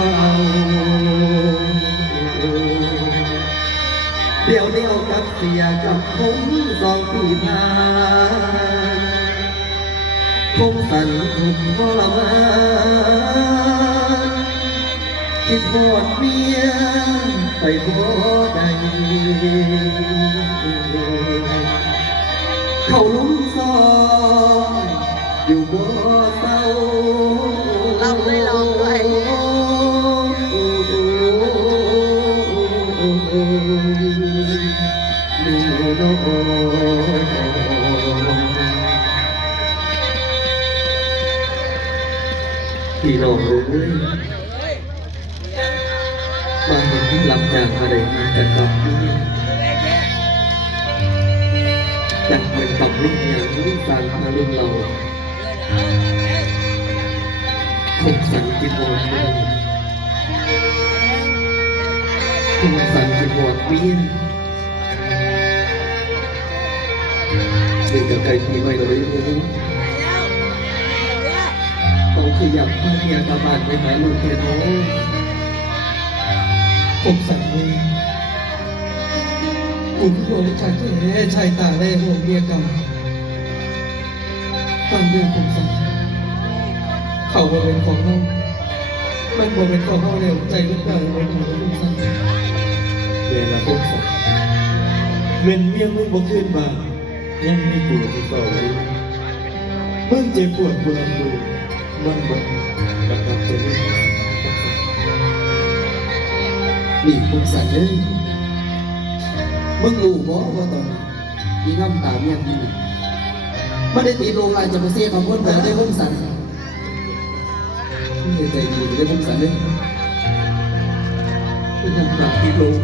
าเดี๋ยวเดียวกับเสียกับผมสองปีผ่านคงสั่นทุกทรมานคิดหอดเมียไปบ่ได้เขาลุ้มซองอยู่บ่เศร้าลำด้วยลำด้ พี่น้องเอ้ยมาเห็นที่ลำจากมาได้มาจากกับพี่จักเป็นกับลูกอย่างลูกาวมาลูกเราคงสั่งกินหมดเลยคงสั่งกินหมดเมียเด็กกับไก่ทีไม่เลยต้อยับผ้าเมียกระบาดไปหาลูกเทโนผมสั่งเลยกูคือหัวชายแท้ชายตาได้หัวเมียเก่าตามเรื่องผมสั่งเขาว่าเป็นของเรามันบ่เป็นของเราแล้วใจมันได้มันหาผมสั่งเวลาผมสั่งเว้นเมียมึงบ่ขึ้นมายังมีกูที่เฝ้าอยู่มึงเจ็บปวดปวดดู มันบ่บังคับจะเล่นนี่ผมสั่นเลยมึงรู้บ่ว่าตอนนี้มีน้ำตาเมียมึงนี่ไม่ได้ตีโรงงานจะมาเสียคำพูดแบบได้ผมสั่นมึงใจดีได้ผมสั่นเลยเป็นยังตาตีโรง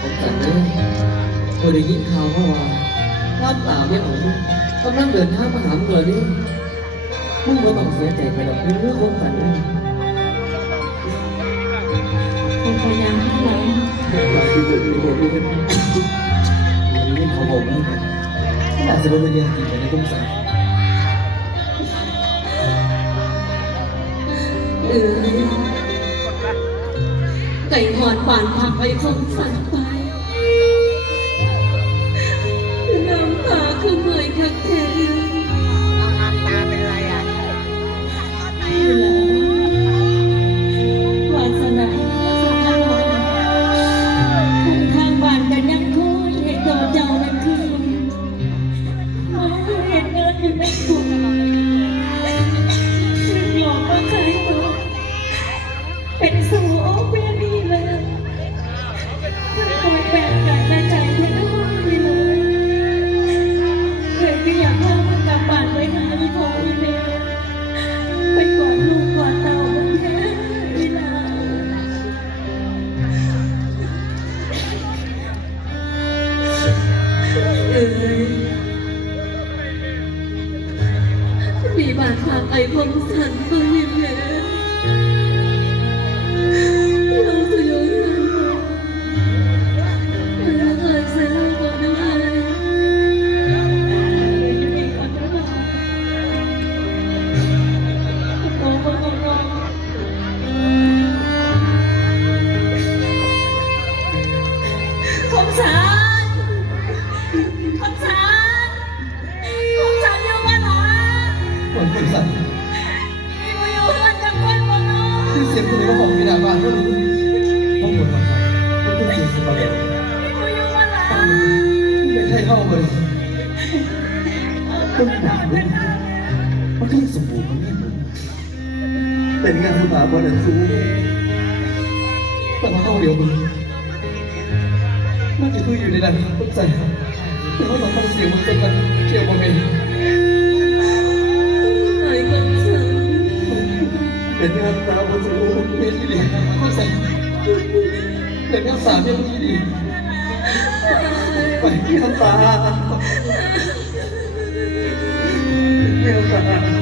ผมสั่นเลยเคยได้ยินข่าวว่าว่าน้ำตาเนี่ยของมึงกำลังเดินทางมาหามึงเลยนี่มึงก็ต้องเสียใจไปดอกเรื่องคนฝันนี่เป็นพยานทั้งหลายหลักที่เกิดขึ้นในโลกนี้มันเรื่องของผมนี่ขนาดจะเป็นเรื่องจริงในตุ้งสายเออไก่หอนป่านผักไปคงฝันไป คือเหมือยคักแท้น้ำตาเป็นไรอะวาสนาสักวันคนทางบ้านกันยังคอยให้ตัวเจ้านั้นคืนมาเห็นเงินอยู่ในถุ มันจะคืออยู่ในนั้นต้นใจแต่ว่าเราต้องเสียงมันจนมันเกี่ยวกับเมนไอ้มสันเป็นงานตาบนสูงเมนที่ดีต้นใจเป็นงานสามเนี่ยที่ดีไปที่น้ำตาเมียตา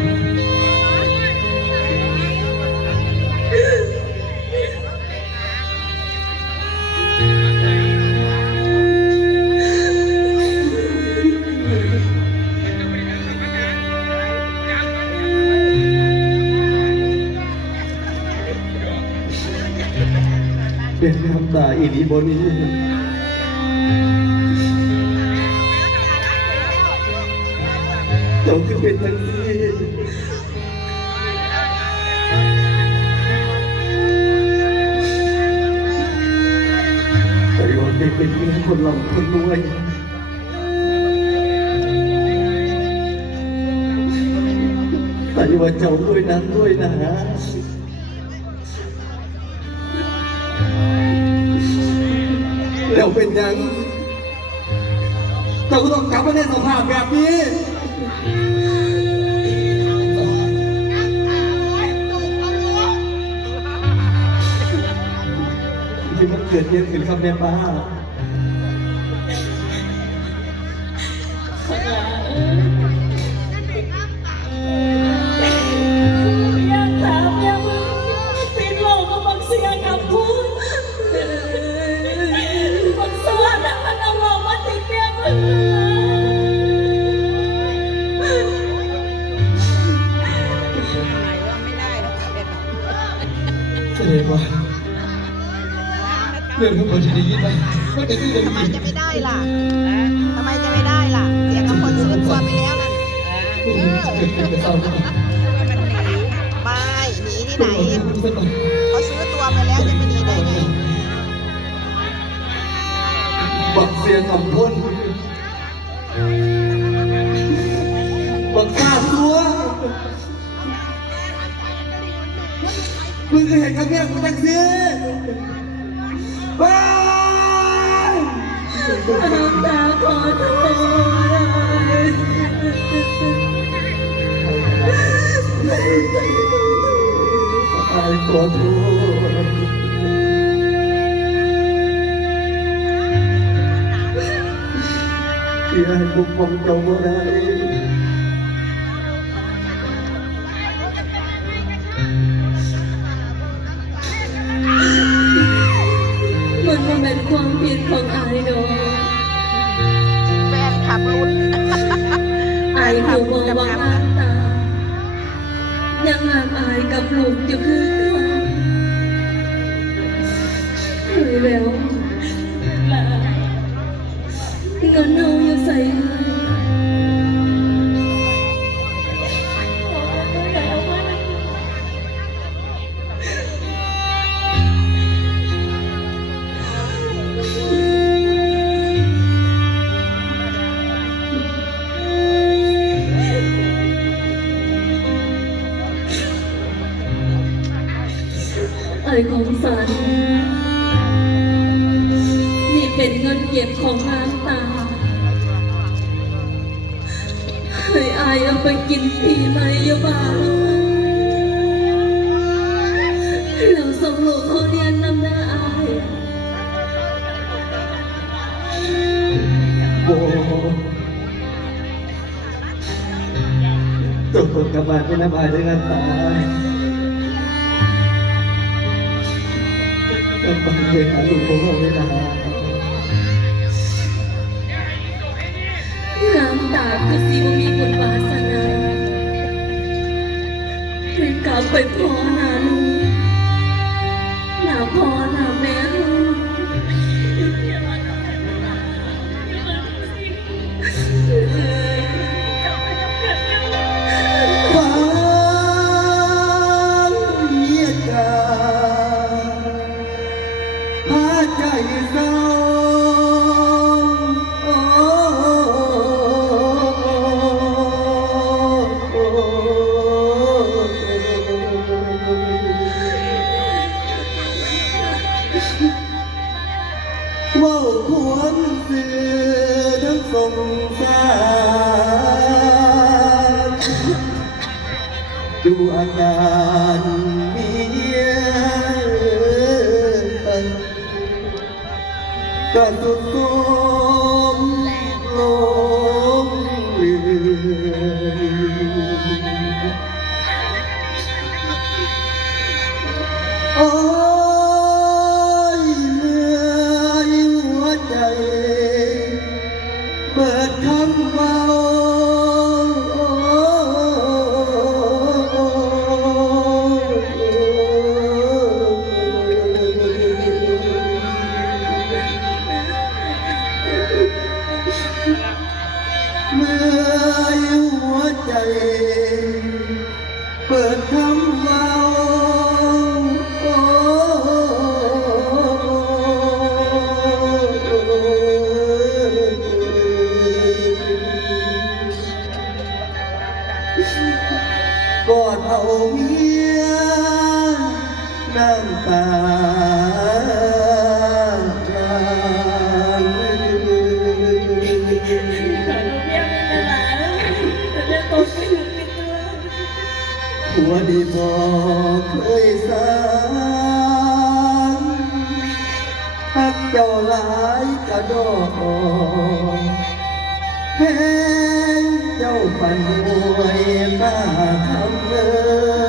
เป็นน้ำตาอีนีบนี้เจ้าคือเป็นจังซี่แต่ว่าเป็นเป็นเพียงคนหลงคนรวยแต่ว่าเจ้าด้วยนั้นด้วยนะ แล้วเป็นยังเจ้าก็ต้องกลับมาในสภาพแบบนี้ที่มันเกิดเรื่องขึ้นครับแม่ป้า ทำไมจริงจะไม่ได้ล่ะทำไมจะไม่ได้ล่ะ เสียกับคนซื้อตัวไปแล้วนั่นเกิดขึ้นกับเราไม่หนีที่ไหนเขาซื้อตัวไปแล้วจะไม่หนีได้ไง บักเสียงอำพล ขอโทษที่ให้ปกป้องเจ้าบ่ได้มันมันเป็นความผิดของไอ้ดอกแฟนขับรุนไอ้หูมองว่าน้ำตายังงามอายกับลูกอยู่คือ ไอ้ของสันนี่เป็นเงินเก็บของน้ำตาเฮ้ยอายเอาไปกินปีใหม่ยบ้าเราส่งลูกเขาเรียนนำหน้าอายโบตกคนกับบ้านไม่น้ำอายด้วยกันตาย กลับบ้านเลยหาลูกของเราไม่ได้น้ำตาคือสิบมีบุญวาสนากลับไปพ่อ ดูอาการมีเยอะก็สุด Brooklyn. หักเจ้าหลายกระดอกแพงเจ้าปันมวยมาคำเลย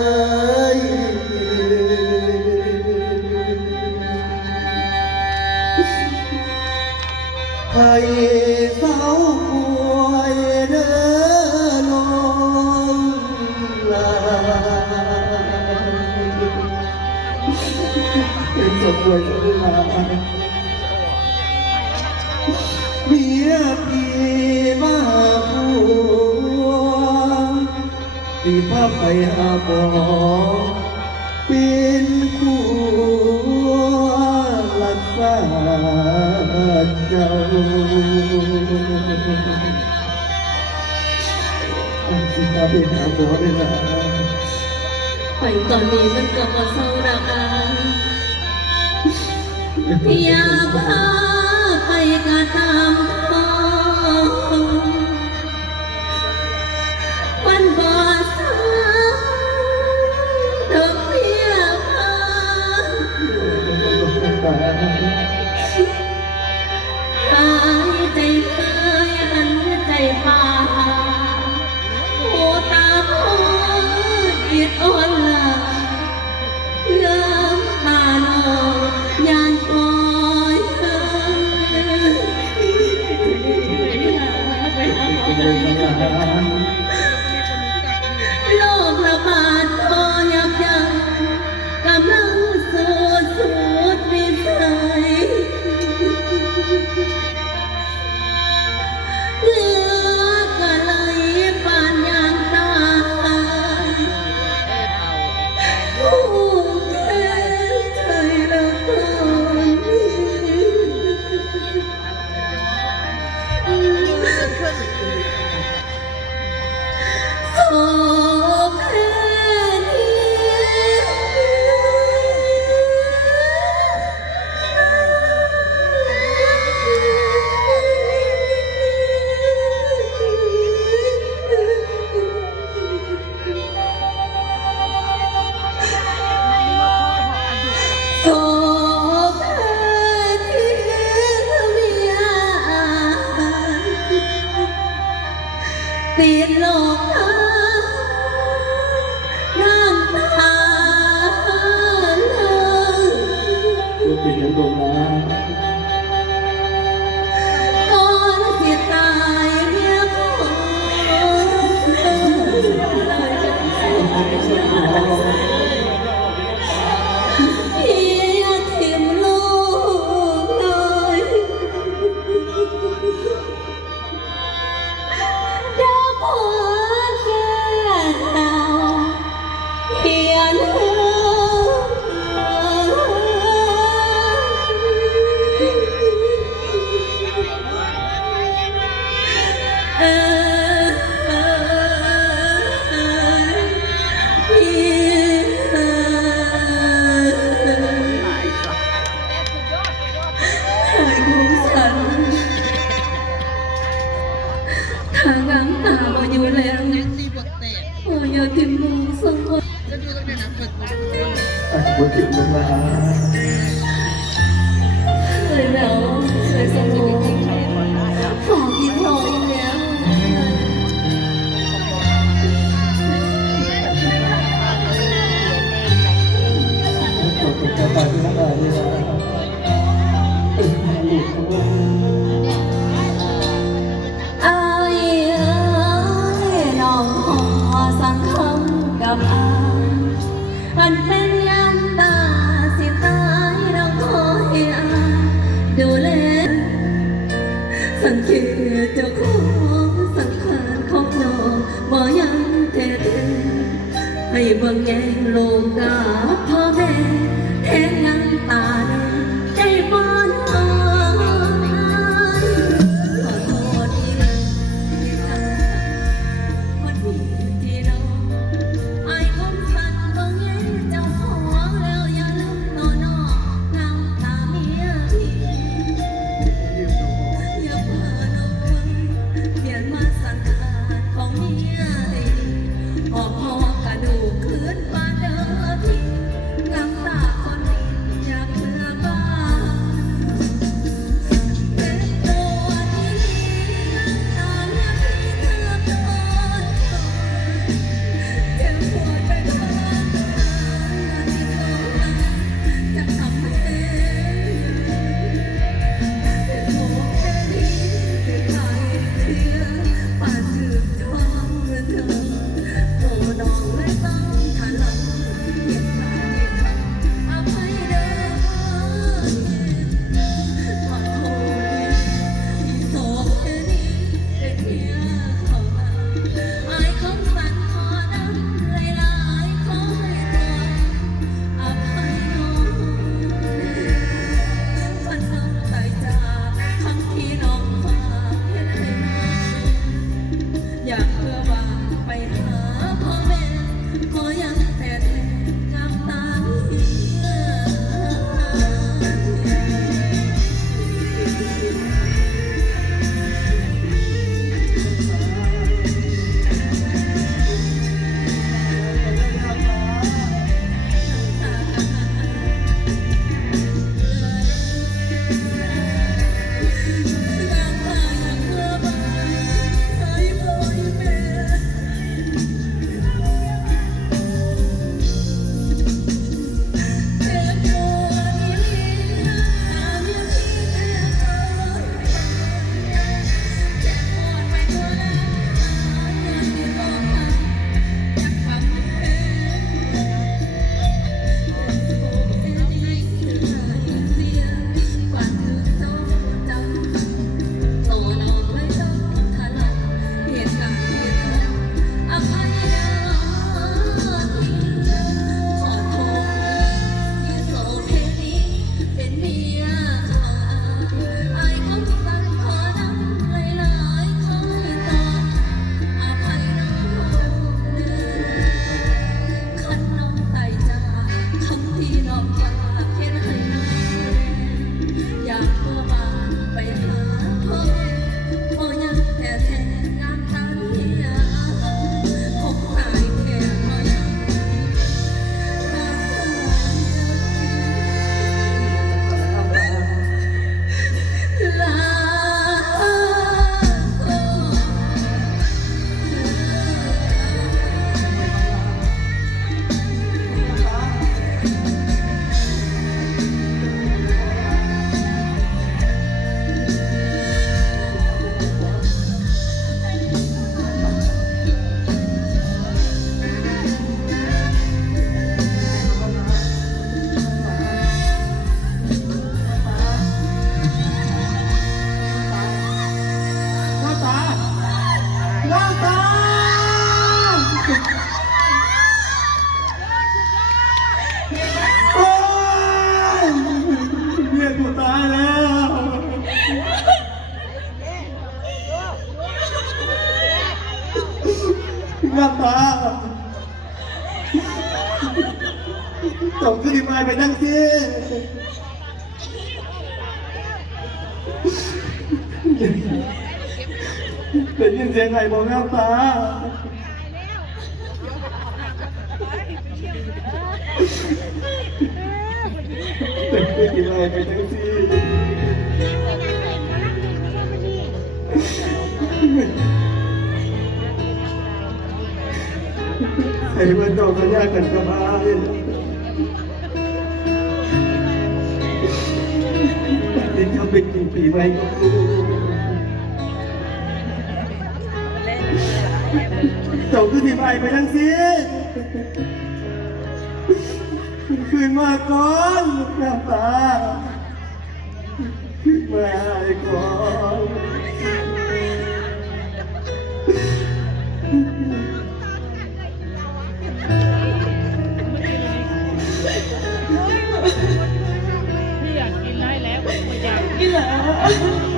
ไปหาหมอปีนคู่รักษาเจ้าสิตาไปหาหมอเลยนะไปตอนนี้มันก็มาเศร้าระอาอย่าพาไปกระทำ Amen. แล้วแท็กซี่บวกเตะโอ้อยากกินหมูสมบูรณ์จะดูตรงไหนนะเปิดอาจจะพูดถึงเรื่องราว เลยแล้วเลยสมบูรณ์ บอกแม่ป้าเป็นเพื่อนอะไรไปทั้ที่ใส่มันดอกกันยากันกับอ้ายดินเขเป็นกี่ปีไว้ก็รู้ เจ้าคืทิมไปไปทั้งสิ้นคืนมาก่อนน้ำตาคืนมาให้ก่อนไม่อยากกินได้แล้วม่อยากกินแล้ว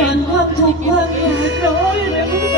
ยังความทุกข์ความยากน้อยเลย